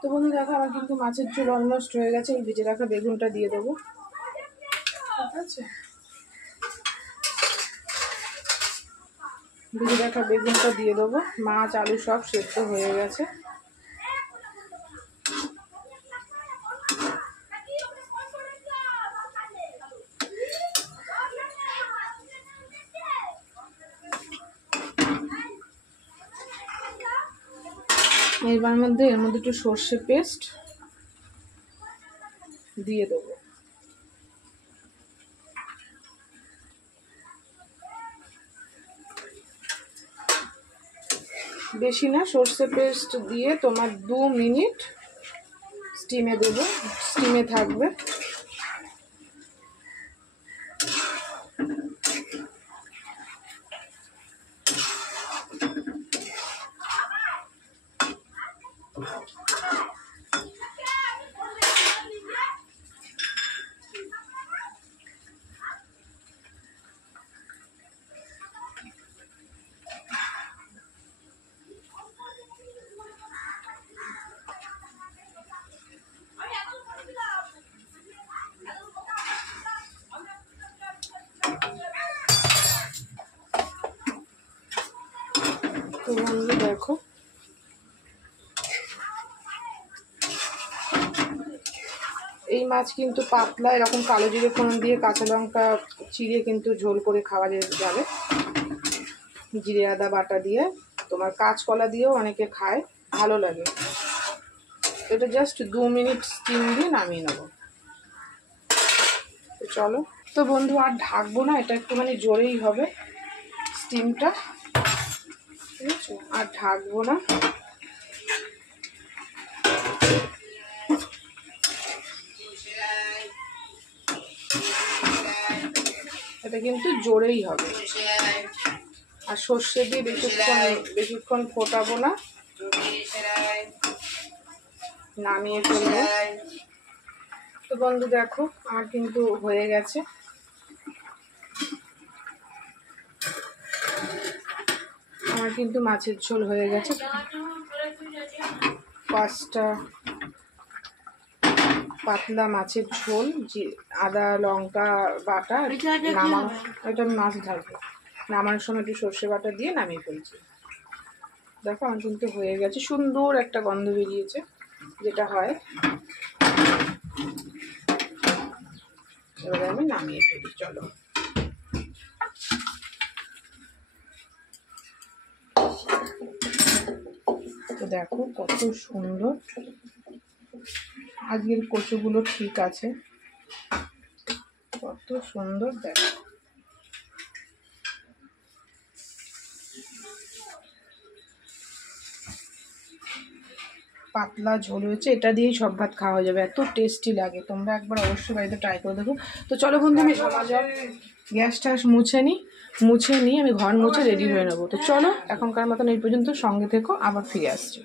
তো বন্ধু দেখো আমার কিন্তু মাছের ঝোল অলমোস্ট হয়ে গেছে। এই ভেজে রাখা বেগুনটা দিয়ে দেবো, ঠিক আছে? ভেজে রাখা বেগুনটা দিয়ে দেবো। মাছ আলু সব সেদ্ধ হয়ে গেছে। এর মধ্যে একটু সর্ষে পেস্ট দিয়ে দেবো। বেশি না, সর্ষে পেস্ট দিয়ে তোমার 2 মিনিট স্টিমে দেবো, স্টিমে থাকবে। তো বন্ধু দেখো এই মাছ কিন্তু পাতলা, এরকম কালো জিরে ফোড়ন দিয়ে কাঁচা লঙ্কা চিড়ে কিন্তু ঝোল করে খাওয়া যাবে। জিরে আদা বাটা দিয়ে, তোমার কাঁচকলা দিয়েও অনেকে খায়, ভালো লাগে। এটা জাস্ট 2 মিনিট স্টিম দিয়ে নামিয়ে নেবো। চলো তো বন্ধু আর ঢাকবো না, এটা একটুখানি জোরেই হবে স্টিমটা, ঠিক আছে? আর ঢাকবো না। এটা কিন্তু জোরেই হবে। আর সর্ষে দিয়ে বেশিক্ষণ ফোটাবো না, নামিয়ে ফেলবো। তো বন্ধু দেখো আমার কিন্তু হয়ে গেছে। আমার কিন্তু মাছের ঝোল হয়ে গেছে। 5টা পাতলা মাছের ঝোল, আদা লঙ্কা বাটা নামানো। এটা আমি মাছ ঢালবো, নামানোর সময় একটু সর্ষে বাটা দিয়ে নামিয়ে ফেলছি। দেখো আমার কিন্তু হয়ে গেছে, সুন্দর একটা গন্ধ বেরিয়েছে, যেটা হয়। এবারে আমি নামিয়ে ফেলি। চলো তো দেখো কত সুন্দর। আজকের কচুগুলো ঠিক আছে, কত সুন্দর দেখো। পাতলা ঝোল হয়েছে, এটা দিয়েই সব ভাত খাওয়া যাবে, এত টেস্টি লাগে। তোমরা একবার অবশ্যই বাড়িতে ট্রাই করে দেখো। তো চলো বন্ধু আমি গ্যাসটা মুছে নিই, আমি ঘর মুছে রেডি হয়ে নেবো। তো চলো এখনকার মতন এই পর্যন্ত, সঙ্গে থেকো, আবার ফিরে আসছি।